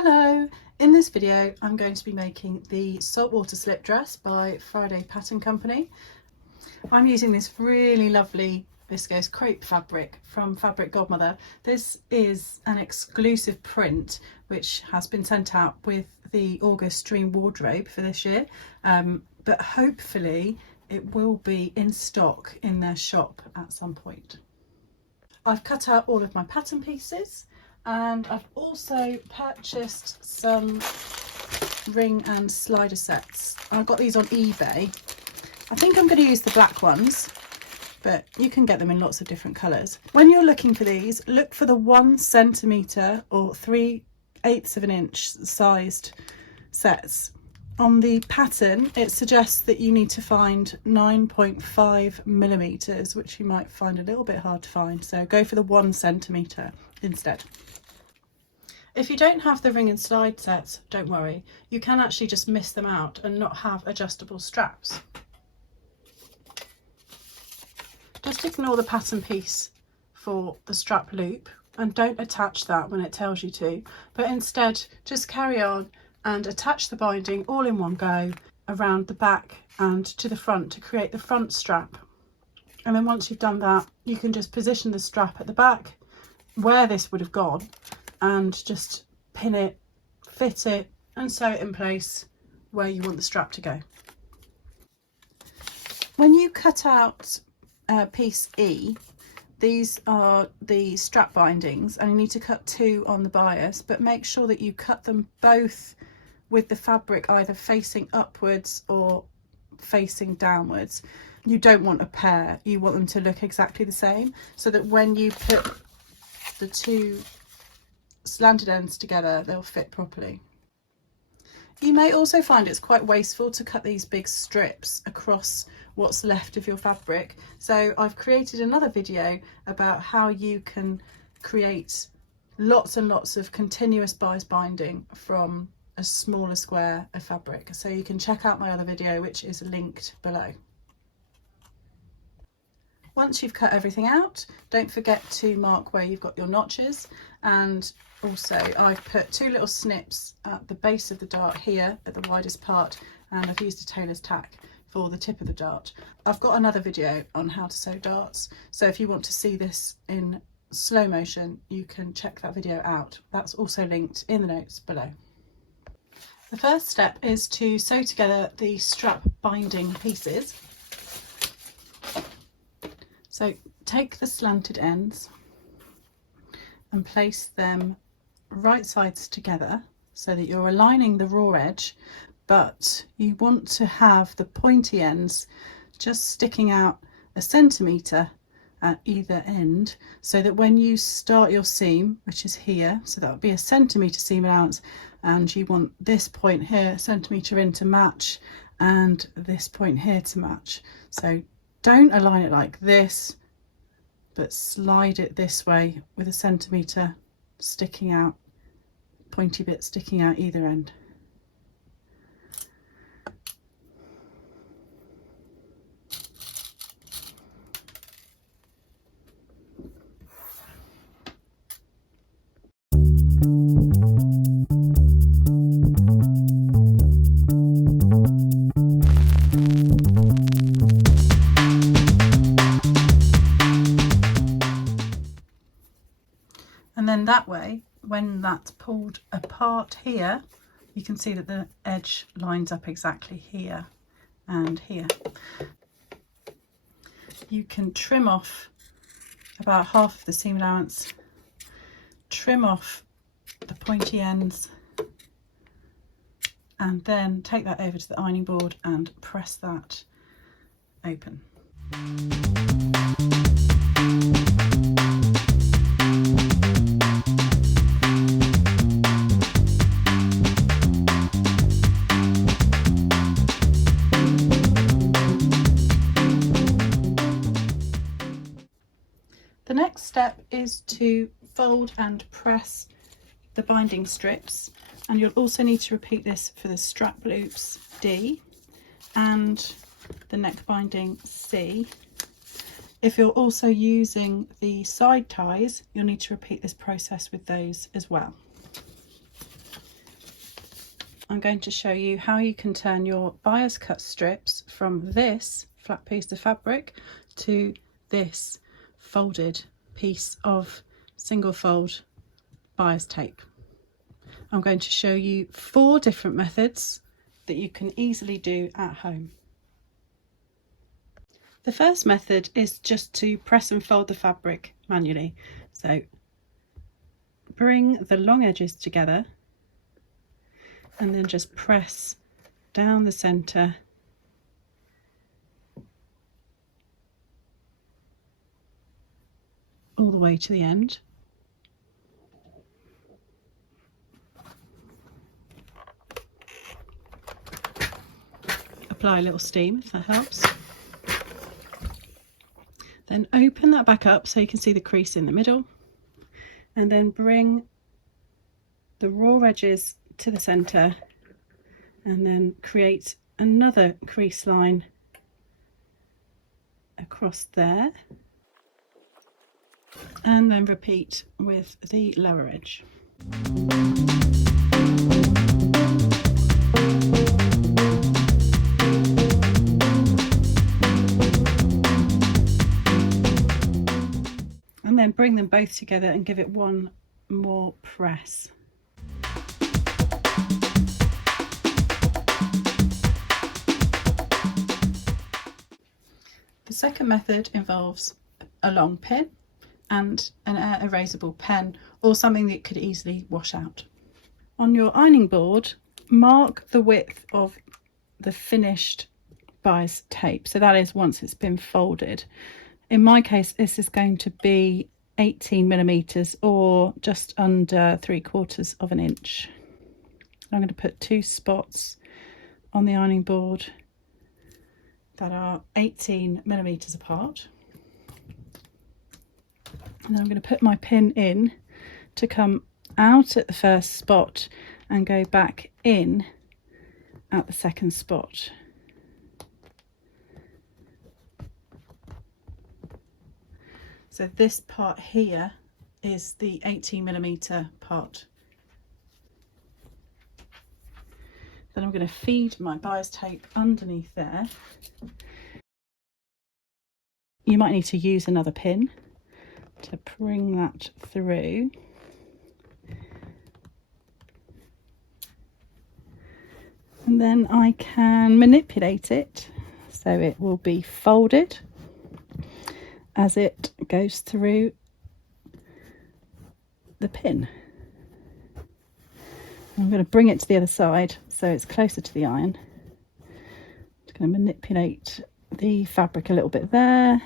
Hello! In this video I'm going to be making the Saltwater Slip Dress by Friday Pattern Company. I'm using this really lovely viscose crepe fabric from Fabric Godmother. This is an exclusive print which has been sent out with the August Dream wardrobe for this year, but hopefully it will be in stock in their shop at some point. I've cut out all of my pattern pieces, and I've also purchased some ring and slider sets. I got these on eBay. I think I'm going to use the black ones, but you can get them in lots of different colours. When you're looking for these, look for the 1 centimetre or 3/8 of an inch sized sets. On the pattern it suggests that you need to find 9.5 millimetres, which you might find a little bit hard to find, so go for the 1 centimetre instead. If you don't have the ring and slide sets, don't worry, you can actually just miss them out and not have adjustable straps. Just ignore the pattern piece for the strap loop and don't attach that when it tells you to, but instead just carry on and attach the binding all in one go around the back and to the front to create the front strap. And then once you've done that, you can just position the strap at the back where this would have gone and just pin it, fit it and sew it in place where you want the strap to go. When you cut out piece E, these are the strap bindings and you need to cut 2 on the bias, but make sure that you cut them both with the fabric either facing upwards or facing downwards. You don't want a pair, you want them to look exactly the same, so that when you put the 2 slanted ends together they'll fit properly. You may also find it's quite wasteful to cut these big strips across what's left of your fabric, so I've created another video about how you can create lots and lots of continuous bias binding from a smaller square of fabric, so you can check out my other video which is linked below. Once you've cut everything out, don't forget to mark where you've got your notches, and also I've put 2 little snips at the base of the dart here at the widest part, and I've used a tailor's tack for the tip of the dart. I've got another video on how to sew darts, so if you want to see this in slow motion you can check that video out. That's also linked in the notes below. The first step is to sew together the strap binding pieces. So take the slanted ends and place them right sides together so that you're aligning the raw edge, but you want to have the pointy ends just sticking out 1 centimetre at either end, so that when you start your seam, which is here, so that would be 1 centimetre seam allowance, and you want this point here 1 centimetre in to match and this point here to match. So don't align it like this, but slide it this way with 1 centimetre sticking out, pointy bit sticking out either end. And then that way, when that's pulled apart here, you can see that the edge lines up exactly here and here. You can trim off about half of the seam allowance, trim off the pointy ends, and then take that over to the ironing board and press that open. The next step is to fold and press the binding strips, and you'll also need to repeat this for the strap loops D and the neck binding C. If you're also using the side ties, you'll need to repeat this process with those as well. I'm going to show you how you can turn your buyer's cut strips from this flat piece of fabric to this folded piece of single fold buyer's tape. I'm going to show you 4 different methods that you can easily do at home. The first method is just to press and fold the fabric manually. So bring the long edges together and then just press down the centre all the way to the end. Apply a little steam if that helps. Then open that back up so you can see the crease in the middle, and then bring the raw edges to the centre and then create another crease line across there, and then repeat with the lower edge. And then bring them both together and give it one more press. The second method involves a long pin and an air erasable pen, or something that could easily wash out. On your ironing board, mark the width of the finished buyer's tape, so that is once it's been folded. In my case, this is going to be 18mm, or just under 3/4 of an inch. I'm going to put 2 spots on the ironing board that are 18mm apart. And then I'm going to put my pin in to come out at the first spot and go back in at the second spot. So this part here is the 18mm part. Then I'm going to feed my buyer's tape underneath there. You might need to use another pin to bring that through. And then I can manipulate it so it will be folded as it goes through the pin. I'm going to bring it to the other side so it's closer to the iron. I'm going to manipulate the fabric a little bit there.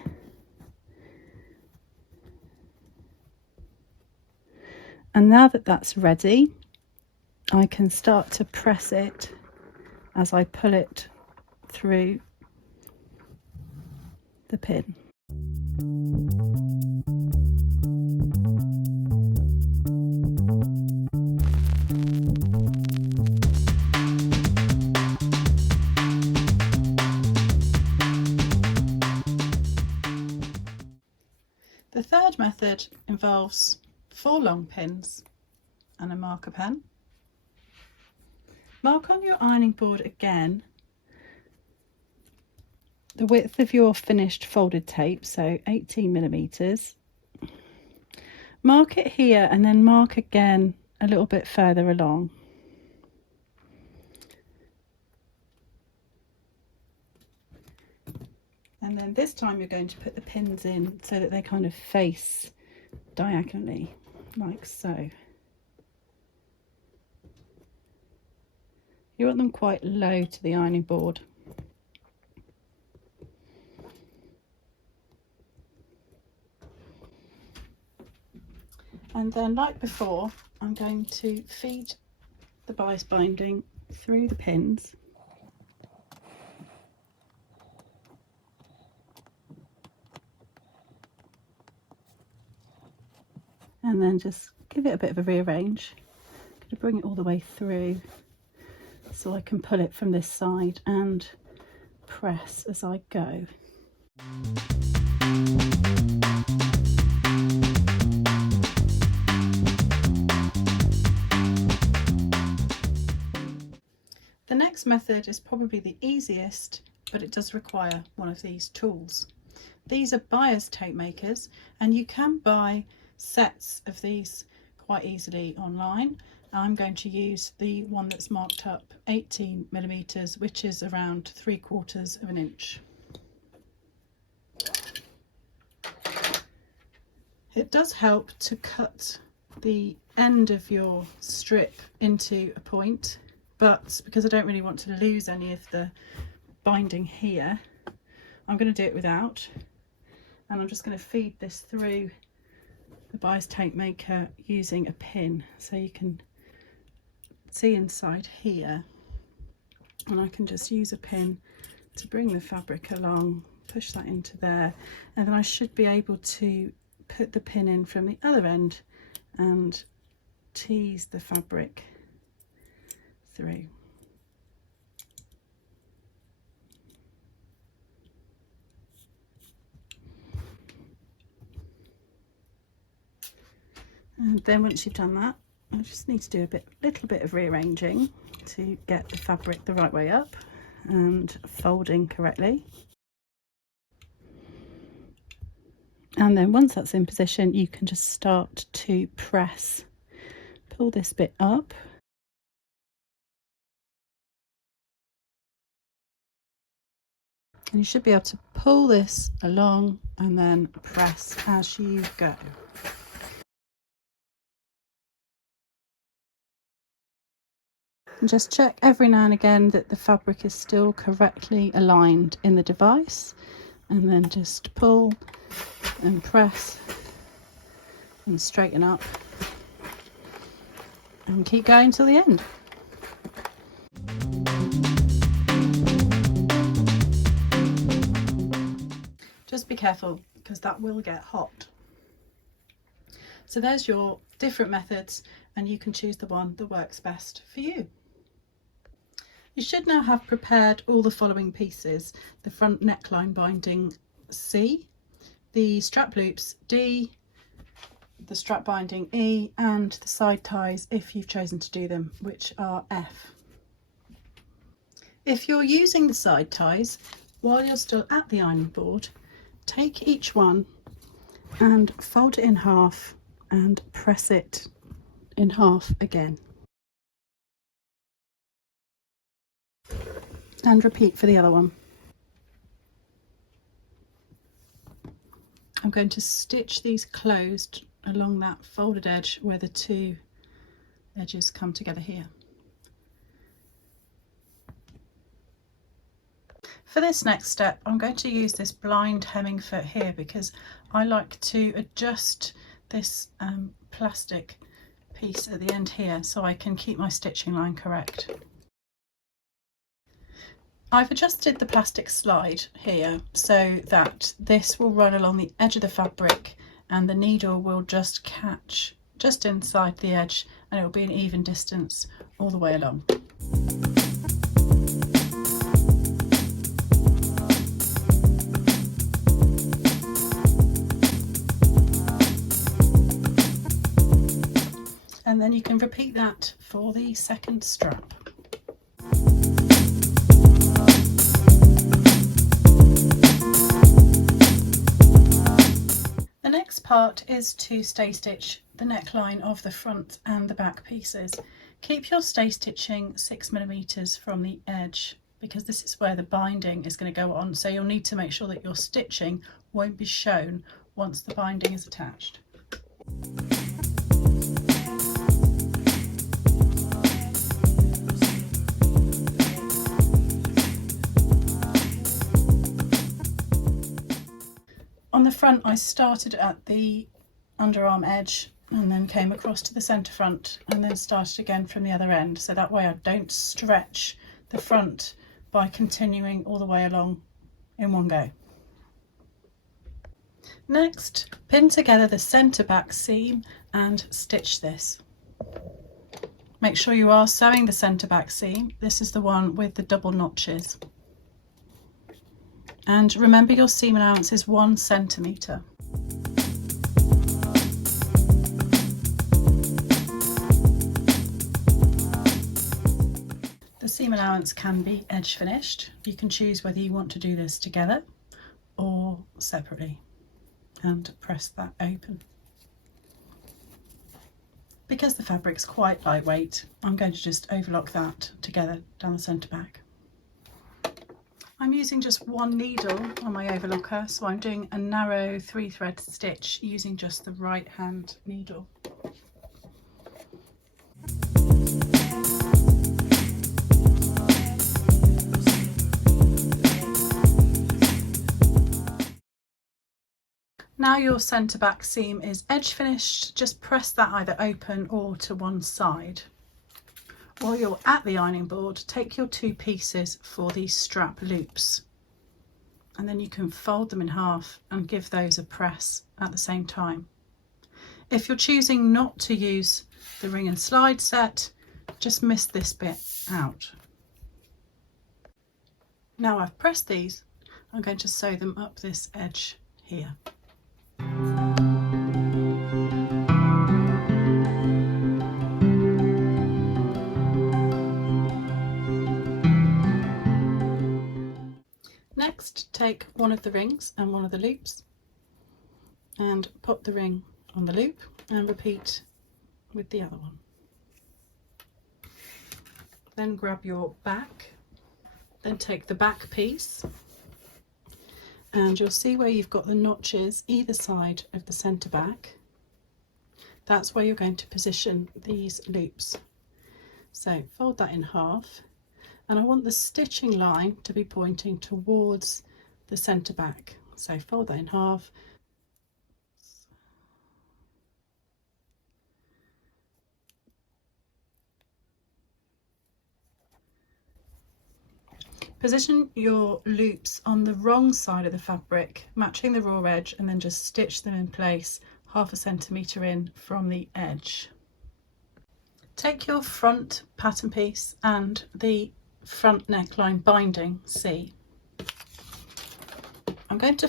And now that that's ready, I can start to press it as I pull it through the pin. The third method involves 4 long pins and a marker pen. Mark on your ironing board again the width of your finished folded tape, so 18mm. Mark it here and then mark again a little bit further along. And then this time you're going to put the pins in so that they kind of face diagonally, like so. You want them quite low to the ironing board. And then, like before, I'm going to feed the bias binding through the pins. And then just give it a bit of a rearrange. I'm going to bring it all the way through so I can pull it from this side and press as I go. The next method is probably the easiest, but it does require one of these tools. These are buyer's tape makers, and you can buy sets of these quite easily online. I'm going to use the one that's marked up 18mm, which is around 3/4 of an inch. It does help to cut the end of your strip into a point, but because I don't really want to lose any of the binding here, I'm going to do it without, and I'm just going to feed this through the buyer's tape maker using a pin, so you can see inside here, and I can just use a pin to bring the fabric along, push that into there, and then I should be able to put the pin in from the other end and tease the fabric through. And then once you've done that, I just need to do a little bit of rearranging to get the fabric the right way up and folding correctly. And then once that's in position, you can just start to press. Pull this bit up. And you should be able to pull this along and then press as you go. And just check every now and again that the fabric is still correctly aligned in the device, and then just pull and press and straighten up and keep going till the end. Just be careful because that will get hot. So there's your different methods, and you can choose the one that works best for you. You should now have prepared all the following pieces: the front neckline binding C, the strap loops D, the strap binding E, and the side ties if you've chosen to do them, which are F. If you're using the side ties while you're still at the ironing board, take each one and fold it in half and press it in half again. And repeat for the other one. I'm going to stitch these closed along that folded edge where the two edges come together here. For this next step, I'm going to use this blind hemming foot here because I like to adjust this plastic piece at the end here so I can keep my stitching line correct. I've adjusted the plastic slide here so that this will run along the edge of the fabric and the needle will just catch just inside the edge, and it will be an even distance all the way along. And then you can repeat that for the second strap. The next part is to stay stitch the neckline of the front and the back pieces. Keep your stay stitching 6mm from the edge because this is where the binding is going to go on, so you'll need to make sure that your stitching won't be shown once the binding is attached. On the front, I started at the underarm edge and then came across to the centre front and then started again from the other end, so that way I don't stretch the front by continuing all the way along in one go. Next, pin together the centre back seam and stitch this. Make sure you are sewing the centre back seam. This is the one with the double notches. And remember, your seam allowance is 1 centimetre. seam allowance can be edge finished. You can choose whether you want to do this together or separately and press that open. Because the fabric's quite lightweight, I'm going to just overlock that together down the centre back. I'm using just one needle on my overlocker, so I'm doing a narrow 3-thread stitch using just the right hand needle. Now your centre back seam is edge finished, just press that either open or to one side. While you're at the ironing board, take your 2 pieces for these strap loops, and then you can fold them in half and give those a press at the same time. If you're choosing not to use the ring and slide set, just miss this bit out. Now I've pressed these, I'm going to sew them up this edge here. Next, take one of the rings and one of the loops and pop the ring on the loop and repeat with the other one. Then grab your back, then take the back piece, and you'll see where you've got the notches either side of the centre back. That's where you're going to position these loops. So fold that in half, and I want the stitching line to be pointing towards the centre back. So fold that in half. Position your loops on the wrong side of the fabric, matching the raw edge, and then just stitch them in place 1/2 centimetre in from the edge. Take your front pattern piece and the front neckline binding C. I'm going to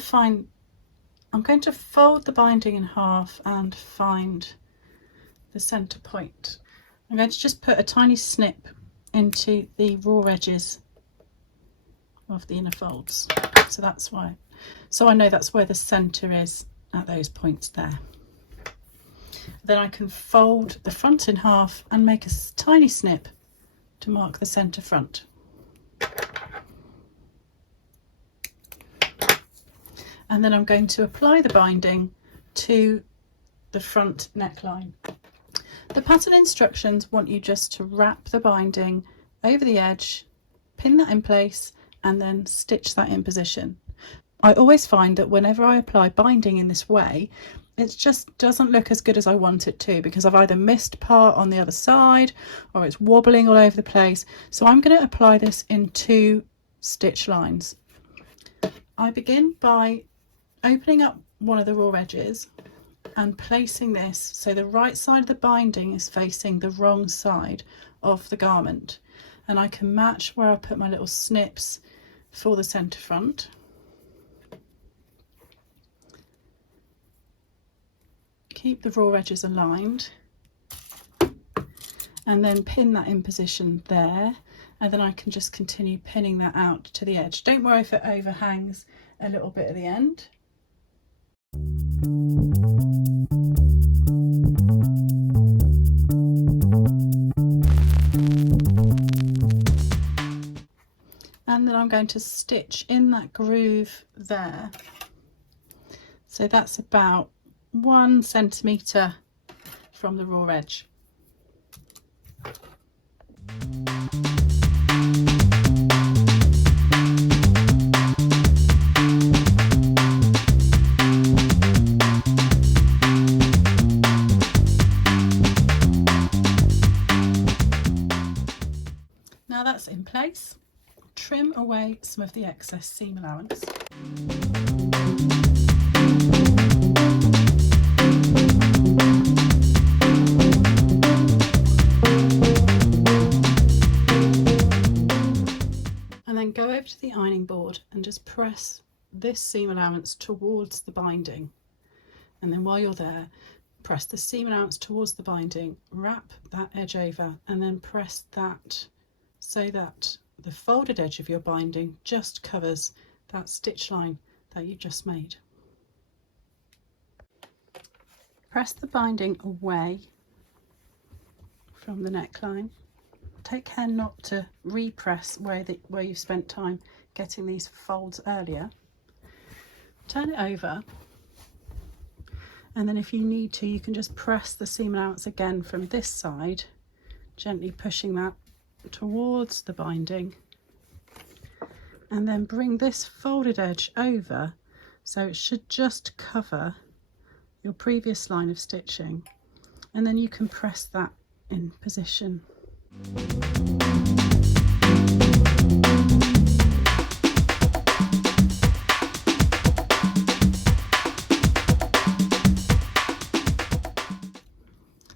fold the binding in half and find the centre point. I'm going to just put a tiny snip into the raw edges of the inner folds, so that's why, so I know that's where the centre is at those points there. Then I can fold the front in half and make a tiny snip to mark the centre front. And then I'm going to apply the binding to the front neckline. The pattern instructions want you just to wrap the binding over the edge, pin that in place, and then stitch that in position. I always find that whenever I apply binding in this way, it just doesn't look as good as I want it to, because I've either missed part on the other side or it's wobbling all over the place. So I'm going to apply this in 2 stitch lines. I begin by opening up one of the raw edges and placing this so the right side of the binding is facing the wrong side of the garment, and I can match where I put my little snips for the centre front. Keep the raw edges aligned and then pin that in position there, and then I can just continue pinning that out to the edge. Don't worry if it overhangs a little bit at the end. And then I'm going to stitch in that groove there. So that's about 1 centimetre from the raw edge. Now that's in place. Trim away some of the excess seam allowance. And then go over to the ironing board and just press this seam allowance towards the binding. And then while you're there, press the seam allowance towards the binding, wrap that edge over, and then press that so that the folded edge of your binding just covers that stitch line that you just made. Press the binding away from the neckline. Take care not to repress where you've spent time getting these folds earlier. Turn it over, and then if you need to, you can just press the seam allowance again from this side, gently pushing that towards the binding, and then bring this folded edge over so it should just cover your previous line of stitching, and then you can press that in position.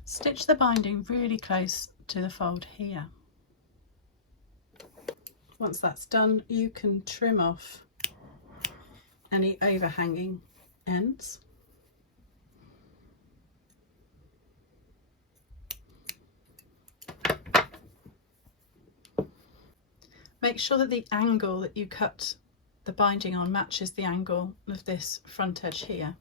Stitch the binding really close to the fold here. Once that's done, you can trim off any overhanging ends. Make sure that the angle that you cut the binding on matches the angle of this front edge here.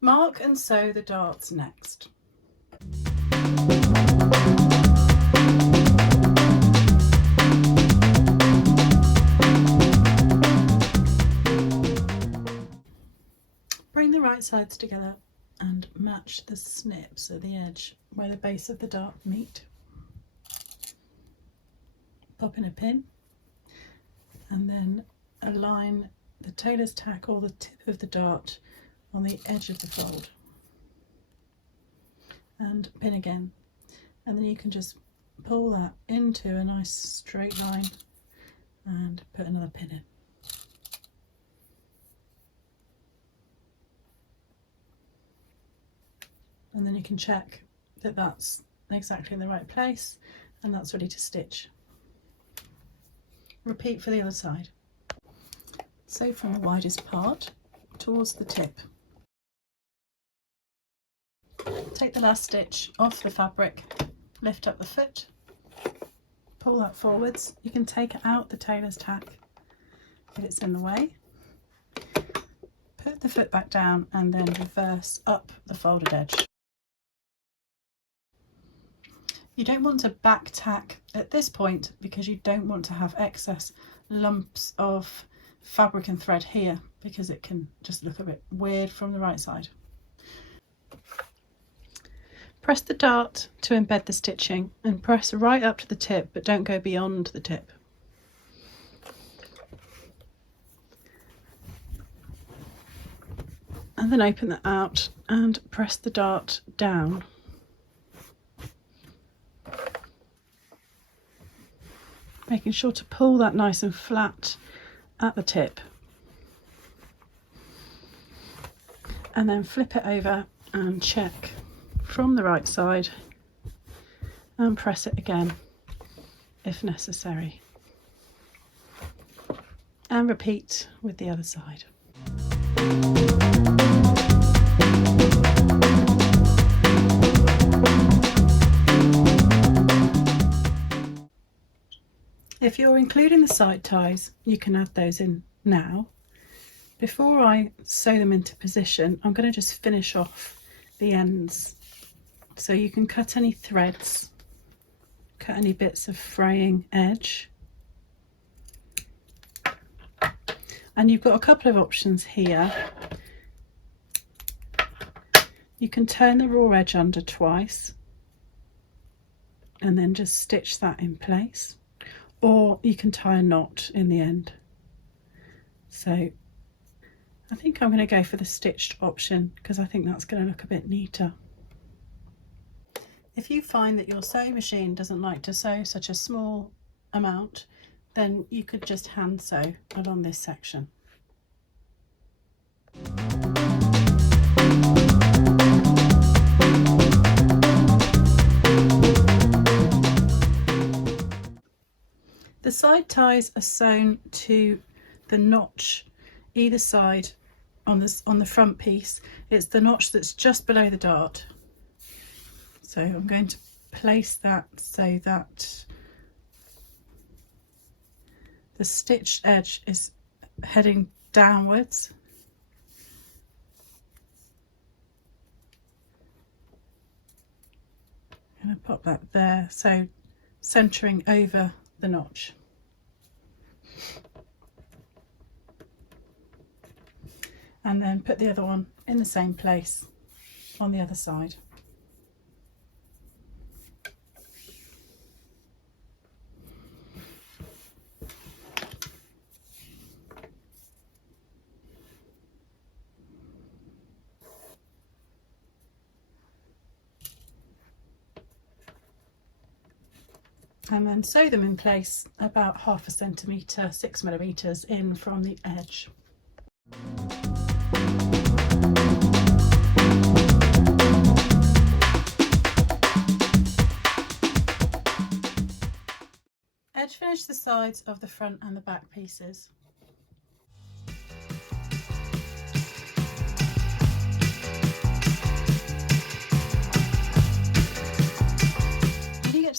Mark and sew the darts next. Bring the right sides together and match the snips at the edge where the base of the dart meet. Pop in a pin and then align the tailor's tack or the tip of the dart on the edge of the fold and pin again, and then you can just pull that into a nice straight line and put another pin in. And then you can check that that's exactly in the right place and that's ready to stitch. Repeat for the other side. Sew from the widest part towards the tip. Take the last stitch off the fabric, lift up the foot, pull that forwards. You can take out the tailor's tack if it's in the way. Put the foot back down and then reverse up the folded edge. You don't want to back tack at this point because you don't want to have excess lumps of fabric and thread here because it can just look a bit weird from the right side. Press the dart to embed the stitching and press right up to the tip, but don't go beyond the tip. And then open that out and press the dart down. Making sure to pull that nice and flat at the tip. And then flip it over and check from the right side and press it again if necessary. And repeat with the other side. If you're including the side ties, you can add those in now. Before I sew them into position, I'm going to just finish off the ends. So you can cut any threads, cut any bits of fraying edge. And you've got a couple of options here. You can turn the raw edge under twice and then just stitch that in place, or you can tie a knot in the end. So I think I'm going to go for the stitched option because I think that's going to look a bit neater. If you find that your sewing machine doesn't like to sew such a small amount, then you could just hand sew along this section. The The side ties are sewn to the notch either side on the front piece. It's the notch that's just below the dart. So I'm going to place that so that the stitched edge is heading downwards. I'm going to pop that there, so centering over the notch. And then put the other one in the same place on the other side. And then sew them in place about 1/2 centimetre, 6 millimeters in from the edge. Edge finish the sides of the front and the back pieces.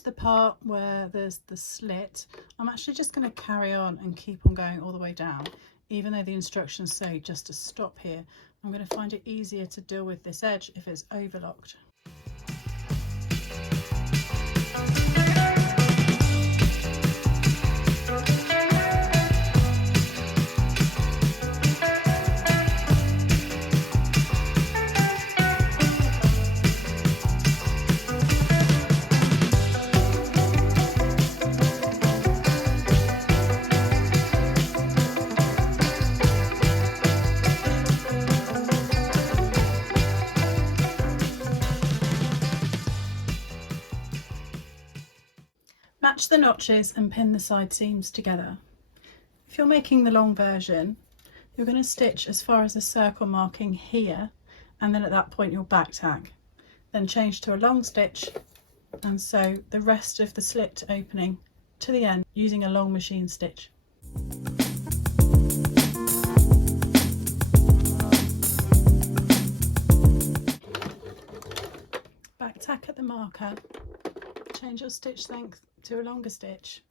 The part where there's the slit, I'm actually just going to carry on and keep on going all the way down, even though the instructions say just to stop here. I'm going to find it easier to deal with this edge if it's overlocked. Match the notches and pin the side seams together. If you're making the long version, you're going to stitch as far as the circle marking here, and then at that point you'll back tack. Then change to a long stitch and sew the rest of the slit opening to the end using a long machine stitch. Back tack at the marker, change your stitch length to a longer stitch,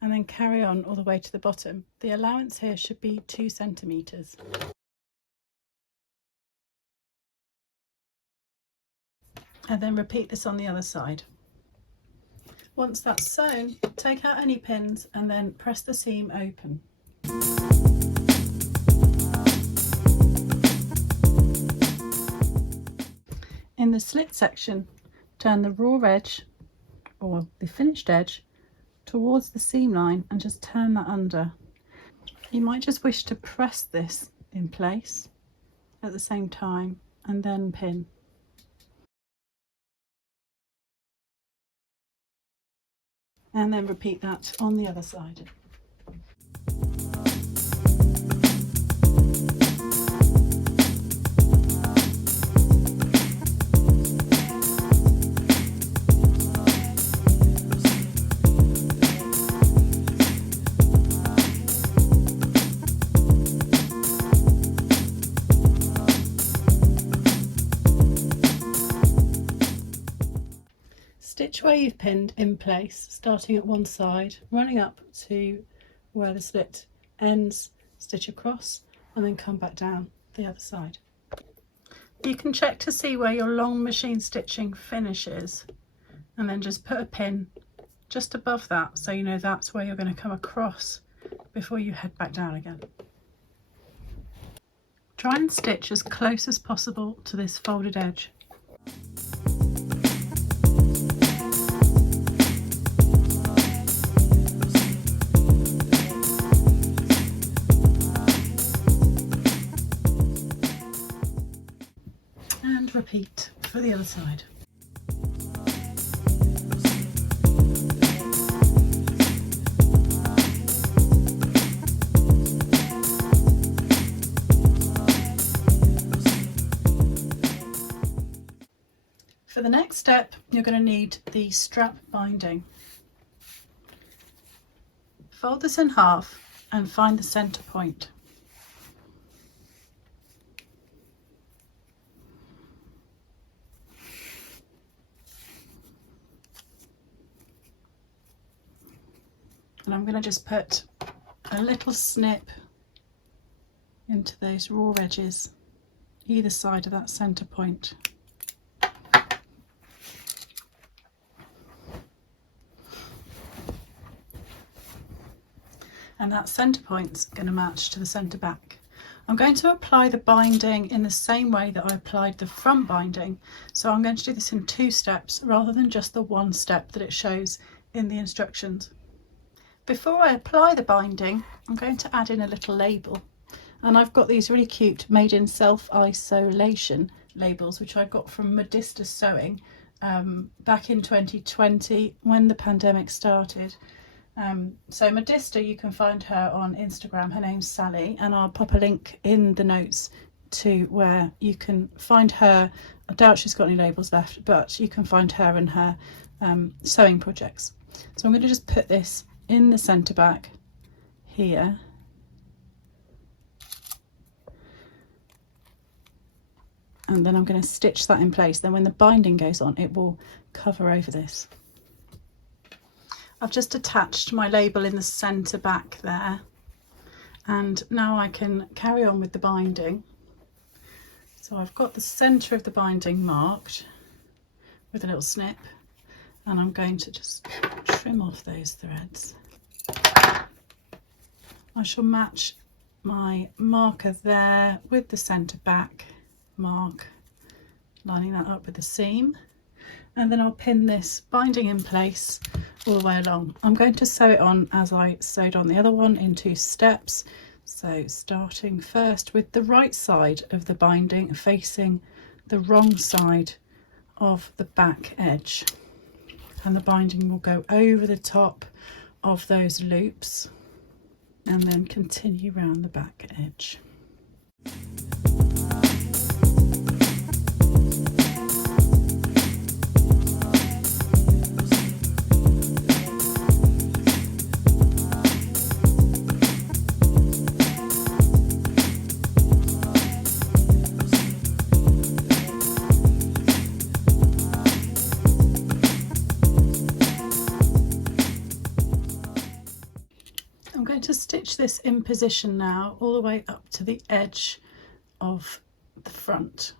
and then carry on all the way to the bottom. The allowance here should be 2 centimeters. And then repeat this on the other side. Once that's sewn, take out any pins and then press the seam open. In the slit section, turn the raw edge or the finished edge towards the seam line and just turn that under. You might just wish to press this in place at the same time and then pin. And then repeat that on the other side. Stitch where you've pinned in place, starting at one side, running up to where the slit ends, stitch across, and then come back down the other side. You can check to see where your long machine stitching finishes, and then just put a pin just above that so you know that's where you're going to come across before you head back down again. Try and stitch as close as possible to this folded edge. And repeat for the other side. For the next step, you're going to need the strap binding. Fold this in half and find the centre point. And I'm going to just put a little snip into those raw edges either side of that centre point. And that centre point's going to match to the centre back. I'm going to apply the binding in the same way that I applied the front binding, so I'm going to do this in 2 steps rather than just the 1 step that it shows in the instructions. Before I apply the binding, I'm going to add in a little label, and I've got these really cute made in Self Iswlation labels which I got from Modista Sewing back in 2020 when the pandemic started. So Modista, you can find her on Instagram, her name's Sally, and I'll pop a link in the notes to where you can find her. I doubt she's got any labels left, but you can find her and her sewing projects. So I'm going to just put this in the centre back here, and then I'm going to stitch that in place. Then when the binding goes on, it will cover over this. I've just attached my label in the centre back there, and now I can carry on with the binding. So I've got the centre of the binding marked with a little snip, and I'm going to just trim off those threads. I shall match my marker there with the centre back mark, lining that up with the seam, and then I'll pin this binding in place all the way along. I'm going to sew it on as I sewed on the other one in 2 steps. So starting first with the right side of the binding facing the wrong side of the back edge, and the binding will go over the top of those loops and then continue round the back edge. To stitch this in position now all the way up to the edge of the front.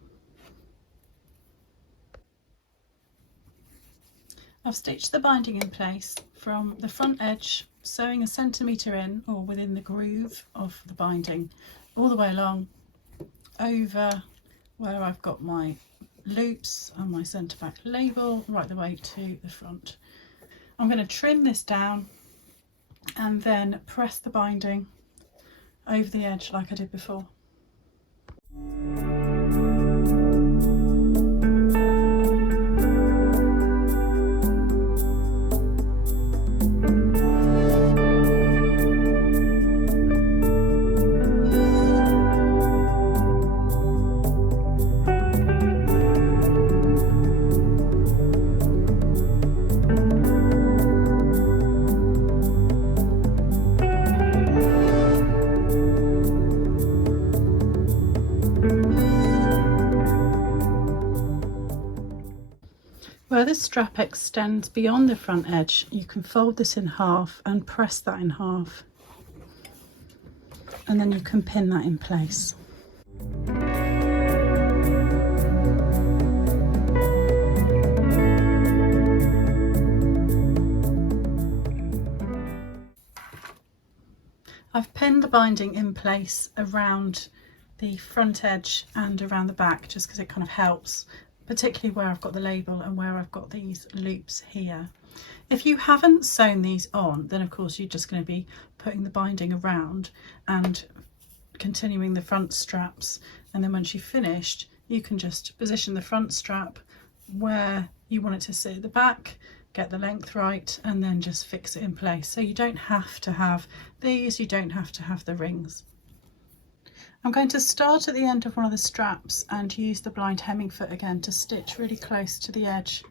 I've stitched the binding in place from the front edge, sewing 1 centimetre in or within the groove of the binding, all the way along over where I've got my loops and my centre back label, right the way to the front. I'm going to trim this down and then press the binding over the edge like I did before. Where the strap extends beyond the front edge, you can fold this in half and press that in half, and then you can pin that in place. I've pinned the binding in place around the front edge and around the back just because it kind of helps, particularly where I've got the label and where I've got these loops here. If you haven't sewn these on, then of course you're just going to be putting the binding around and continuing the front straps, and then once you've finished you can just position the front strap where you want it to sit at the back, get the length right, and then just fix it in place. So you don't have to have these, you don't have to have the rings. I'm going to start at the end of one of the straps and use the blind hemming foot again to stitch really close to the edge.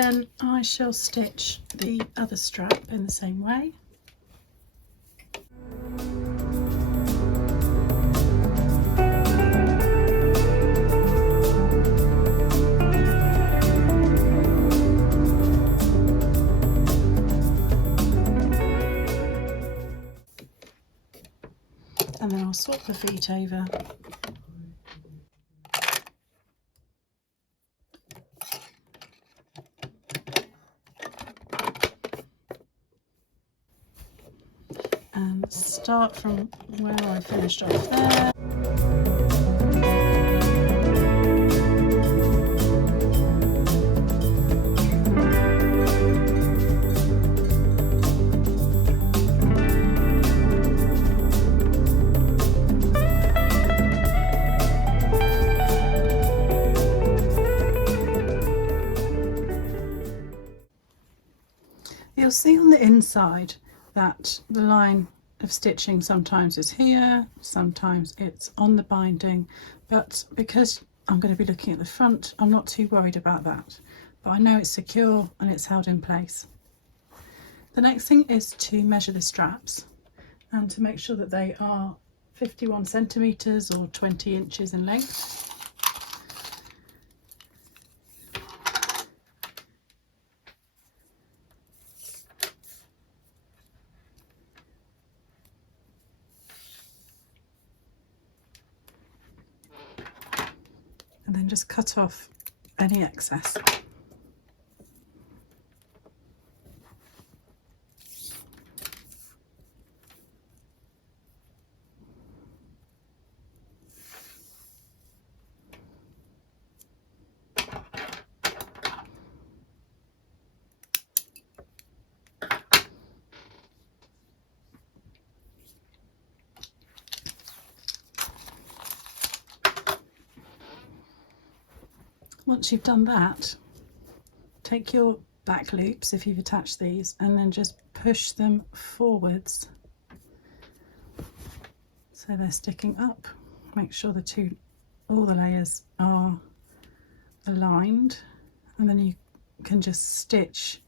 then I shall stitch the other strap in the same way. And then I'll swap the feet over. And start from where I finished off there. You'll see on the inside that the line of stitching sometimes is here, sometimes it's on the binding, but because I'm going to be looking at the front, I'm not too worried about that, but I know it's secure and it's held in place. The next thing is to measure the straps and to make sure that they are 51 centimetres or 20 inches in length. And then just cut off any excess. Once you've done that, take your back loops, if you've attached these, and then just push them forwards so they're sticking up. Make sure all the layers are aligned, and then you can just stitch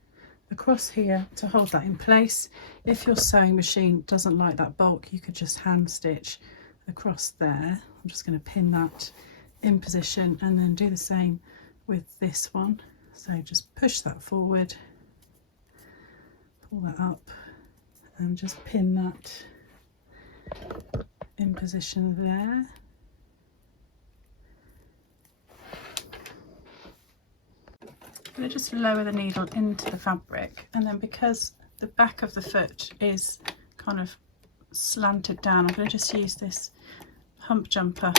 across here to hold that in place. If your sewing machine doesn't like that bulk, you could just hand stitch across there. I'm just going to pin that in position and then do the same with this one. So just push that forward, pull that up and just pin that in position there. I'm going to just lower the needle into the fabric, and then because the back of the foot is kind of slanted down, I'm going to just use this hump jumper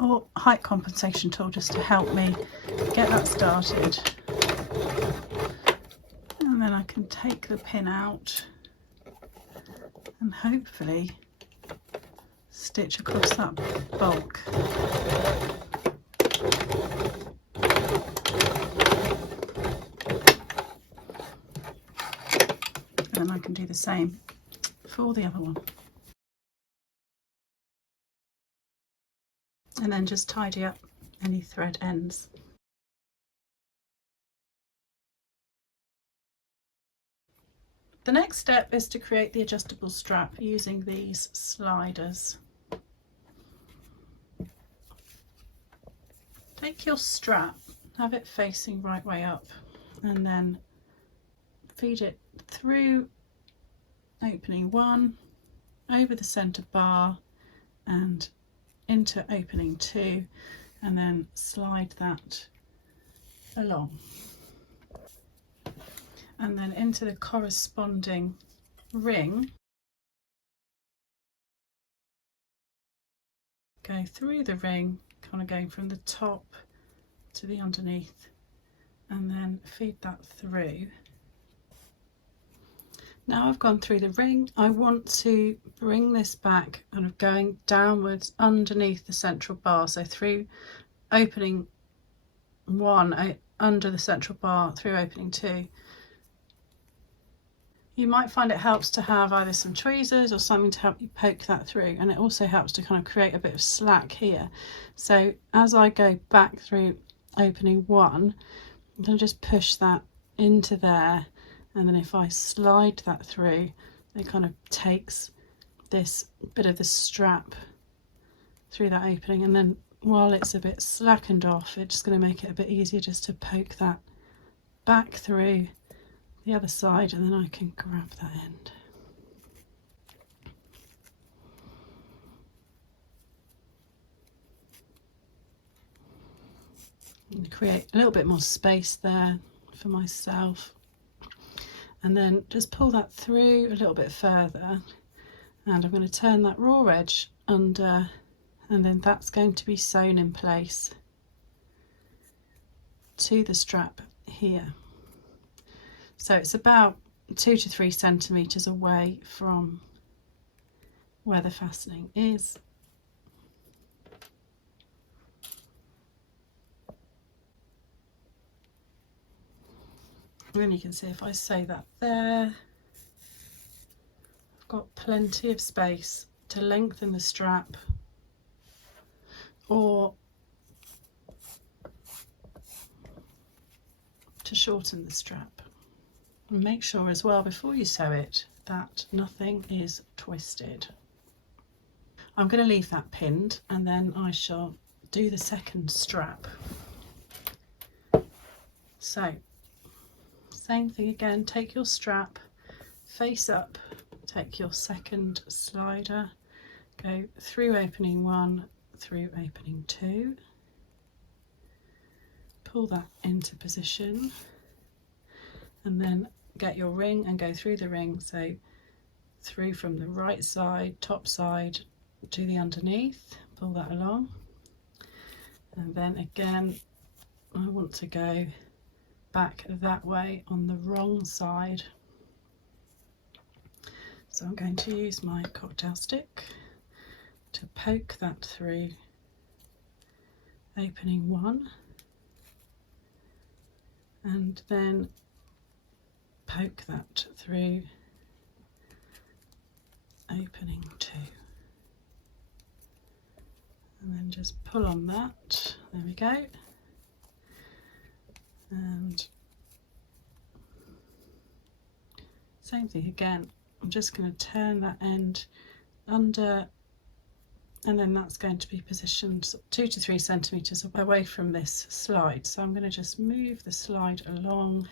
or height compensation tool just to help me get that started. And then I can take the pin out and hopefully stitch across that bulk. And then I can do the same for the other one. And then just tidy up any thread ends. The next step is to create the adjustable strap using these sliders. Take your strap, have it facing right way up, and then feed it through opening 1, over the centre bar and into opening 2, and then slide that along and then into the corresponding ring. Go through the ring, kind of going from the top to the underneath, and then feed that through. Now I've gone through the ring, I want to bring this back kind of going downwards underneath the central bar, so through opening 1, under the central bar, through opening 2. You might find it helps to have either some tweezers or something to help you poke that through, and it also helps to kind of create a bit of slack here. So as I go back through opening 1, I'm going to just push that into there, and then if I slide that through, it kind of takes this bit of the strap through that opening, and then while it's a bit slackened off, it's just going to make it a bit easier just to poke that back through the other side, and then I can grab that end. And create a little bit more space there for myself, and then just pull that through a little bit further, and I'm going to turn that raw edge under, and then that's going to be sewn in place to the strap here. So it's about 2 to 3 centimeters away from where the fastening is. And then you can see if I sew that there, I've got plenty of space to lengthen the strap or to shorten the strap. And make sure as well before you sew it that nothing is twisted. I'm going to leave that pinned, and then I shall do the second strap. So same thing again, take your strap face up, take your second slider, go through opening 1, through opening 2, pull that into position, and then get your ring and go through the ring, so through from the right side, top side to the underneath, pull that along, and then again I want to go back that way on the wrong side, so I'm going to use my cocktail stick to poke that through opening 1, and then poke that through opening 2, and then just pull on that, there we go, and same thing again, I'm just going to turn that end under, and then that's going to be positioned 2 to 3 centimeters away from this slide, so I'm going to just move the slide along.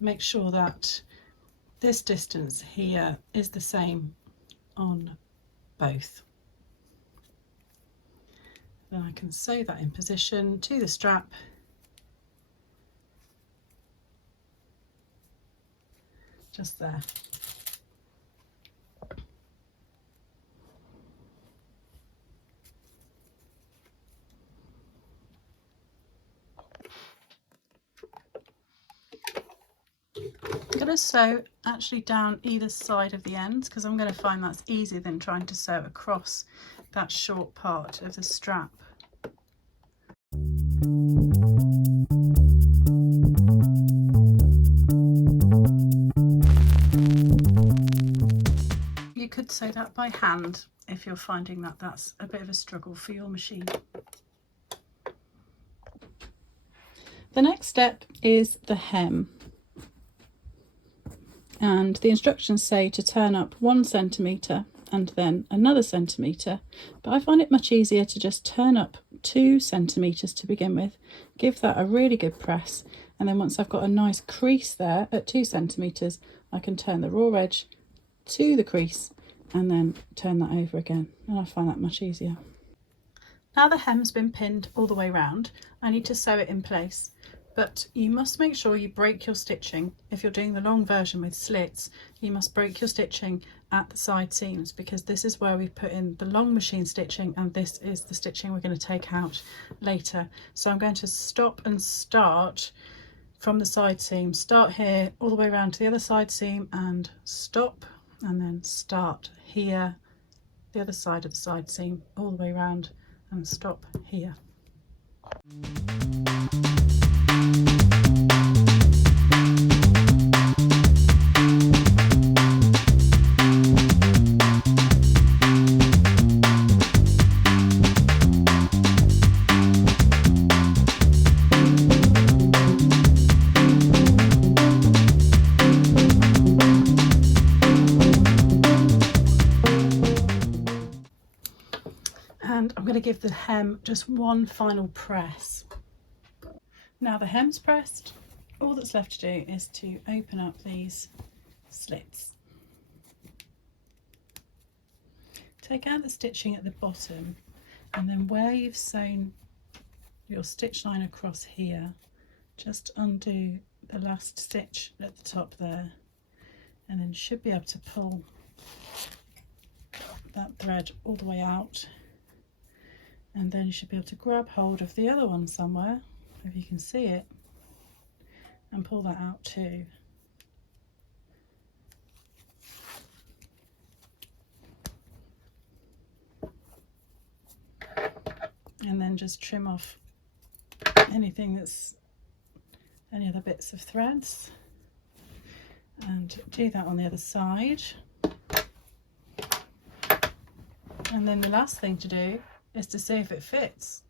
Make sure that this distance here is the same on both. Then I can sew that in position to the strap, just there. I'm going to sew actually down either side of the ends, because I'm going to find that's easier than trying to sew across that short part of the strap. You could sew that by hand if you're finding that that's a bit of a struggle for your machine. The next step is the hem. And the instructions say to turn up 1 centimetre and then another centimetre, but I find it much easier to just turn up 2 centimetres to begin with, give that a really good press, and then once I've got a nice crease there at 2 centimetres, I can turn the raw edge to the crease and then turn that over again, and I find that much easier. Now the hem's been pinned all the way round, I need to sew it in place. But you must make sure you break your stitching. If you're doing the long version with slits, you must break your stitching at the side seams, because this is where we put in the long machine stitching, and this is the stitching we're going to take out later. So I'm going to stop and start from the side seam, start here all the way around to the other side seam and stop, and then start here, the other side of the side seam, all the way around and stop here. I'm going to give the hem just one final press. Now the hem's pressed, all that's left to do is to open up these slits. Take out the stitching at the bottom, and then where you've sewn your stitch line across here, just undo the last stitch at the top there, and then you should be able to pull that thread all the way out, and then you should be able to grab hold of the other one somewhere, if you can see it, and pull that out too. And then just trim off anything that's any other bits of threads, and do that on the other side. And then the last thing to do is to see if it fits.